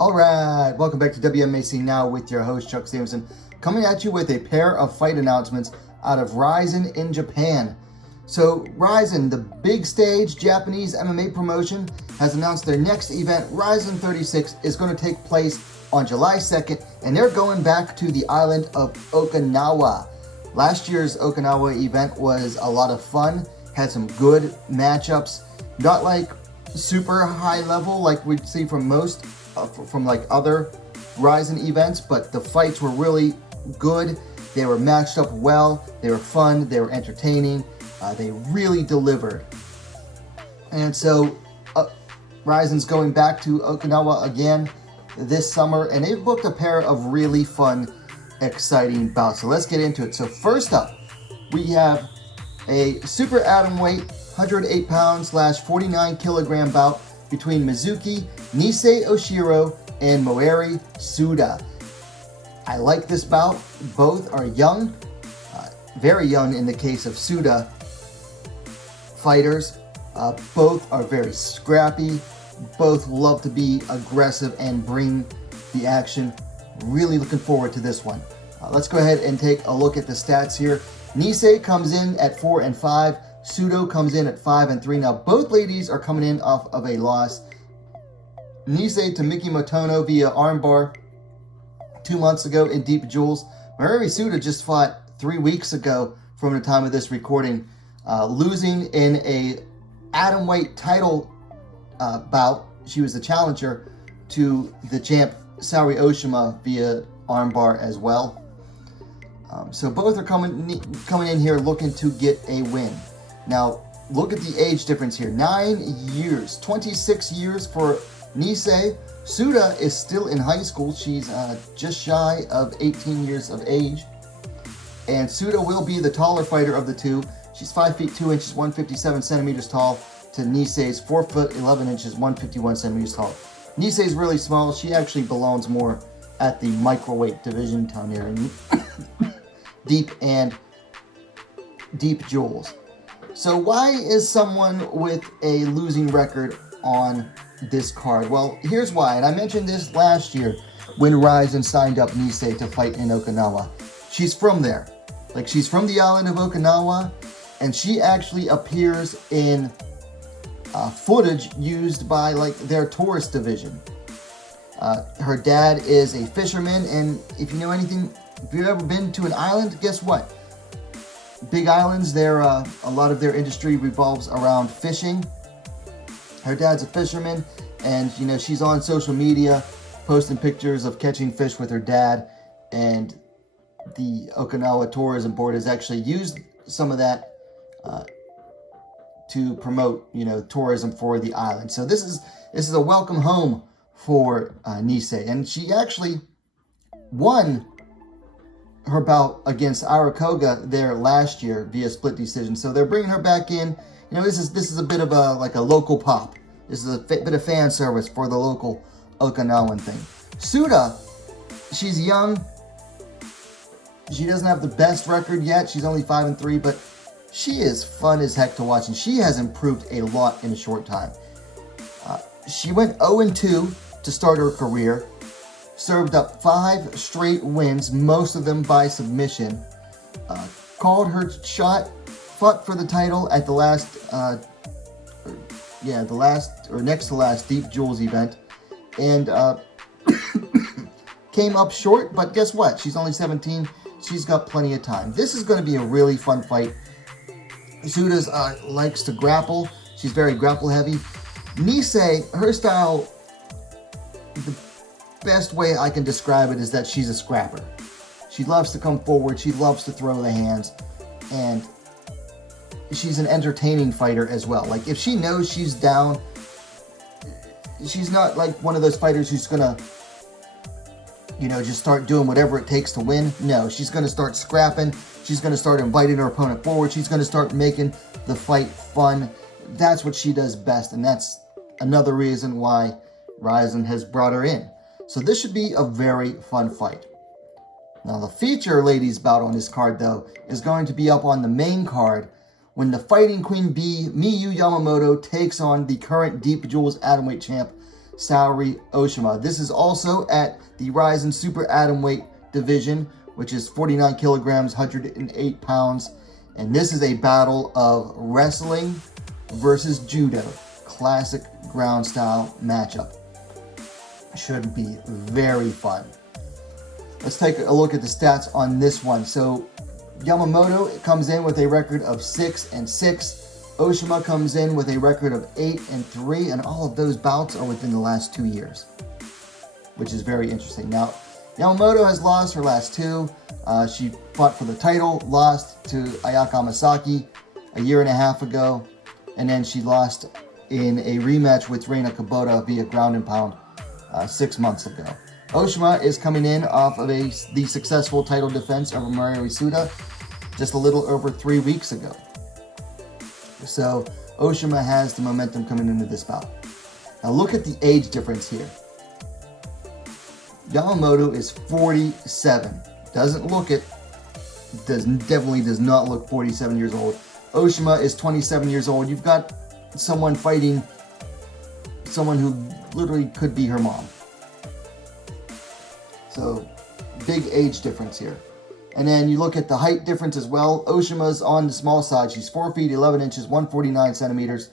Alright, welcome back to WMAC Now with your host Chuck Stevenson, coming at you with a pair of fight announcements out of Rizin in Japan. So Rizin, the big stage Japanese MMA promotion, has announced their next event, Rizin 36, is going to take place on July 2nd, and they're going back to the island of Okinawa. Last year's Okinawa event was a lot of fun, had some good matchups, not like super high level like we'd see from most from like other Rizin events, but the fights were really good. They were matched up well, they were fun, they were entertaining, they really delivered. And so Rizin's going back to Okinawa again this summer, and they've booked a pair of really fun, exciting bouts. So let's get into it. So first up, we have a super atomweight 108 pound / 49 kilogram bout between Mizuki, Nisei Oshiro, and Moeri, Suda. I like this bout. Both are young, very young in the case of Suda fighters. Both are very scrappy. Both love to be aggressive and bring the action. Really looking forward to this one. Let's go ahead and take a look at the stats here. Nisei comes in at 4-5. Suda comes in at 5-3. Now both ladies are coming in off of a loss. Nisei to Yamamoto via armbar 2 months ago in Deep Jewels. Moeri Suda just fought 3 weeks ago from the time of this recording, losing in a atomweight title bout. She was the challenger to the champ Saori Oshima via armbar as well. So both are coming in here looking to get a win. Now look at the age difference here. 9 years, 26 years for Nisei. Suda is still in high school. She's just shy of 18 years of age. And Suda will be the taller fighter of the two. She's 5 feet 2 inches, 157 centimeters tall, to Nisei's 4 foot 11 inches, 151 centimeters tall. Nisei's really small. She actually belongs more at the microweight division down here in Deep Jewels. So why is someone with a losing record on this card? Well, here's why, and I mentioned this last year when Rizin signed up Nisei to fight in Okinawa. She's from there. Like, she's from the island of Okinawa, and she actually appears in footage used by like their tourist division. Her dad is a fisherman, and if you know anything, if you've ever been to an island, guess what? Big islands, a lot of their industry revolves around fishing. Her dad's a fisherman, and you know, she's on social media posting pictures of catching fish with her dad, and the Okinawa Tourism Board has actually used some of that to promote, you know, tourism for the island. So this is a welcome home for Nisei, and she actually won her bout against Arakoga there last year via split decision. So they're bringing her back in. You know, this is a bit of a local pop. This is a bit of fan service for the local Okinawan thing. Suda, she's young. She doesn't have the best record yet. She's only 5-3, but she is fun as heck to watch, and she has improved a lot in a short time. She went 0-2 to start her career. Served up 5 straight wins, most of them by submission. Called her shot, fought for the title at the next to last Deep Jewels event, and came up short. But guess what? She's only 17. She's got plenty of time. This is going to be a really fun fight. Suda likes to grapple. She's very grapple heavy. Nisei, her style, the best way I can describe it is that she's a scrapper. She loves to come forward. She loves to throw the hands, and she's an entertaining fighter as well. Like, if she knows she's down, she's not like one of those fighters who's gonna, you know, just start doing whatever it takes to win. No, she's gonna start scrapping. She's gonna start inviting her opponent forward. She's gonna start making the fight fun. That's what she does best, and that's another reason why Rizin has brought her in. So this should be a very fun fight. Now the feature ladies bout on this card, though, is going to be up on the main card when the Fighting Queen Bee, Miyuu Yamamoto, takes on the current Deep Jewels Atomweight champ, Saori Oshima. This is also at the Rizin Super Atomweight division, which is 49 kilograms, 108 pounds. And this is a battle of wrestling versus judo. Classic ground style matchup. Should be very fun. Let's take a look at the stats on this one. So Yamamoto comes in with a record of 6-6. Oshima comes in with a record of 8-3, and all of those bouts are within the last 2 years, which is very interesting. Now, Yamamoto has lost her last two. She fought for the title, lost to Ayaka Masaki a year and a half ago, and then she lost in a rematch with Reina Kubota via ground and pound 6 months ago. Oshima is coming in off of the successful title defense over Moeri Suda just a little over 3 weeks ago. So Oshima has the momentum coming into this bout. Now look at the age difference here. Yamamoto is 47. Definitely does not look 47 years old. Oshima is 27 years old. You've got someone fighting someone who literally could be her mom. So big age difference here. And then you look at the height difference as well. Oshima's on the small side. She's 4 feet 11 inches, 149 centimeters.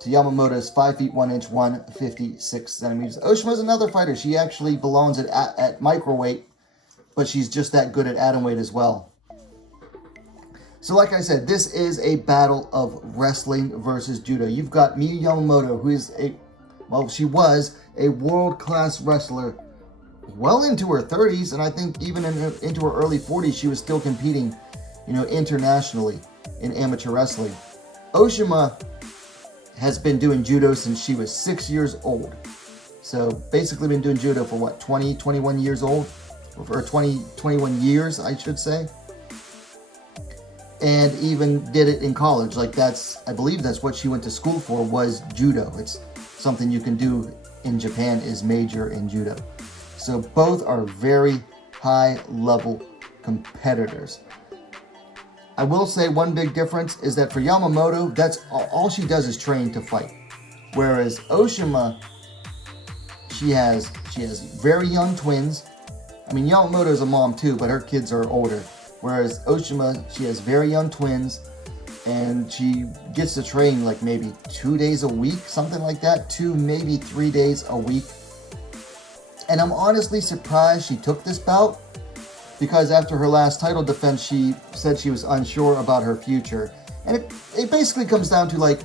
To Yamamoto's 5 feet 1 inch, 156 centimeters. Oshima's another fighter. She actually belongs at microweight, but she's just that good at atomweight as well. So like I said, this is a battle of wrestling versus judo. You've got Miyuu Yamamoto, who is she was a world-class wrestler well into her 30s, and I think even into her early 40s, she was still competing, internationally in amateur wrestling. Oshima has been doing judo since she was 6 years old. So basically been doing judo for 21 years old, or 21 years, I should say. And even did it in college. I believe that's what she went to school for, was judo. It's something you can do in Japan, is major in judo. So both are very high-level competitors. I will say one big difference is that for Yamamoto, that's all she does is train to fight. Whereas Oshima, she has very young twins. I mean, Yamamoto is a mom too, but her kids are older. Whereas Oshima, she has very young twins, and she gets to train like maybe 2 days a week, something like that, 2, maybe 3 days a week. And I'm honestly surprised she took this bout, because after her last title defense, she said she was unsure about her future. And it basically comes down to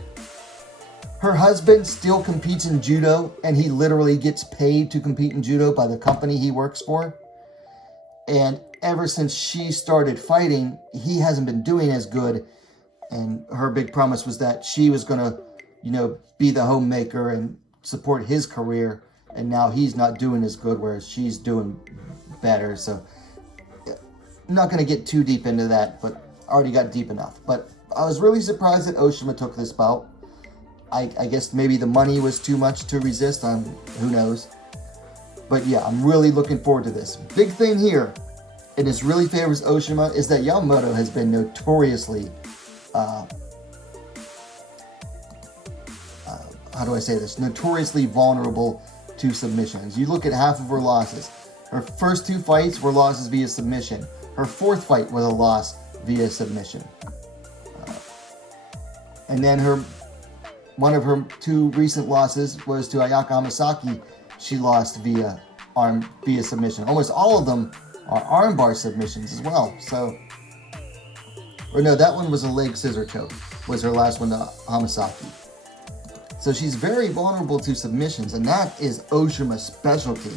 her husband still competes in judo, and he literally gets paid to compete in judo by the company he works for. And ever since she started fighting, he hasn't been doing as good. And her big promise was that she was going to, be the homemaker and support his career. And now he's not doing as good, whereas she's doing better. So I'm not going to get too deep into that, but I already got deep enough. But I was really surprised that Oshima took this bout. I guess maybe the money was too much to resist. Who knows? But yeah, I'm really looking forward to this. Big thing here, and this really favors Oshima, is that Yamamoto has been notoriously, notoriously vulnerable to submissions. You look at half of her losses. Her first 2 fights were losses via submission. Her 4th fight was a loss via submission. And then one of her 2 recent losses was to Ayaka Masaki. She lost via submission. Almost all of them are armbar submissions as well. So, or no, that one was a leg scissor choke. Was her last one to Hamasaki. So she's very vulnerable to submissions, and that is Oshima's specialty.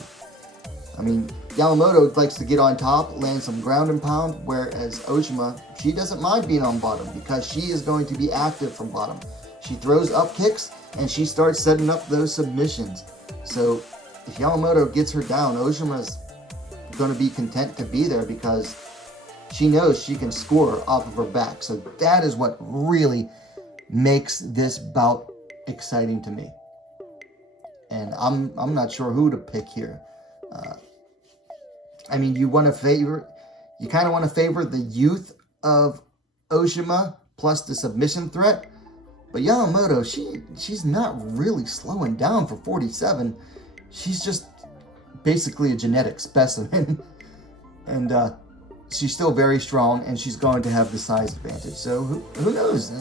I mean, Yamamoto likes to get on top, land some ground and pound, whereas Oshima, she doesn't mind being on bottom because she is going to be active from bottom. She throws up kicks, and she starts setting up those submissions. So if Yamamoto gets her down, Oshima's going to be content to be there because she knows she can score off of her back. So that is what really makes this bout exciting to me. And I'm not sure who to pick here. I mean, you kind of want to favor the youth of Oshima plus the submission threat, But Yamamoto, she's not really slowing down for 47. She's just basically a genetic specimen. And she's still very strong, and she's going to have the size advantage. So who knows?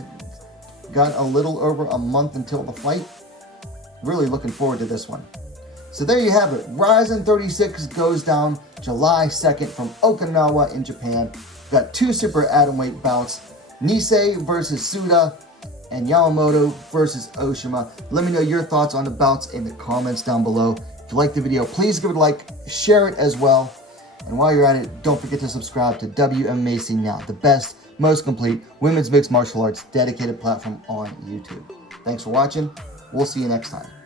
Got a little over a month until the fight. Really looking forward to this one. So there you have it. Rizin 36 goes down July 2nd from Okinawa in Japan. Got two super atomweight bouts. Nisei versus Suda and Yamamoto versus Oshima. Let me know your thoughts on the bouts in the comments down below. If you liked the video, please give it a like, share it as well. And while you're at it, don't forget to subscribe to Wmma Now, the best, most complete women's mixed martial arts dedicated platform on YouTube. Thanks for watching. We'll see you next time.